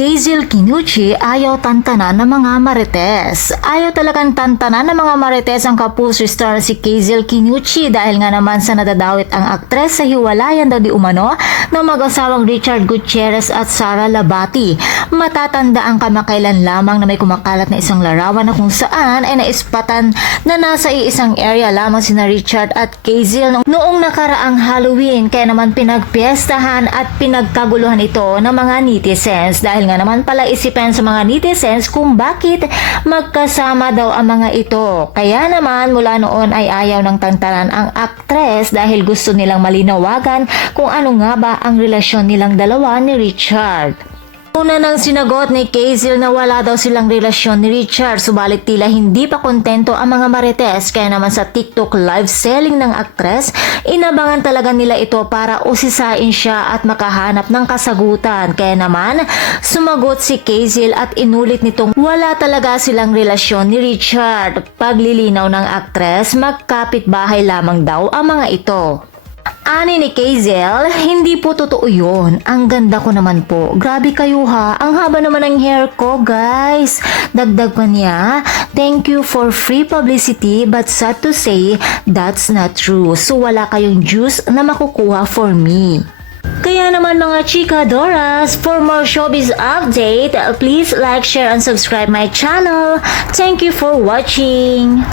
Kazel Kinuchi ayaw tantanan ng mga marites. Ayaw talagang tantanan ng mga marites ang kapuso star na si Kazel Kinuchi dahil nga naman sa nadadawit ang aktres sa hiwalayan daw di umano ng mag-asawang Richard Gutierrez at Sara Labati. Matatanda ang kamakailan lamang na may kumakalat na isang larawan na kung saan ay naispatan na nasa iisang area lamang sina Richard at Kazel noong nakaraang Halloween, kaya naman pinagpiestahan at pinagkaguluhan ito ng mga netizens dahil nga naman pala isipan sa mga netizens kung bakit magkasama daw ang mga ito. Kaya naman mula noon ay ayaw ng tantanan ang aktres dahil gusto nilang malinawagan kung ano nga ba ang relasyon nilang dalawa ni Richard. Una nang sinagot ni Kazel na wala daw silang relasyon ni Richard, subalit tila hindi pa kontento ang mga marites, kaya naman sa TikTok live selling ng aktres, inabangan talaga nila ito para usisain siya at makahanap ng kasagutan. Kaya naman sumagot si Kazel at inulit nitong wala talaga silang relasyon ni Richard. Paglilinaw ng aktres, magkapit-bahay lamang daw ang mga ito. Ani ni Kazel, hindi po totoo yun. Ang ganda ko naman po. Grabe kayo ha. Ang haba naman ng hair ko, guys. Dagdag pa niya, thank you for free publicity but sad to say, that's not true. So wala kayong juice na makukuha for me. Kaya naman mga chikadoras, for more showbiz update, please like, share, and subscribe my channel. Thank you for watching.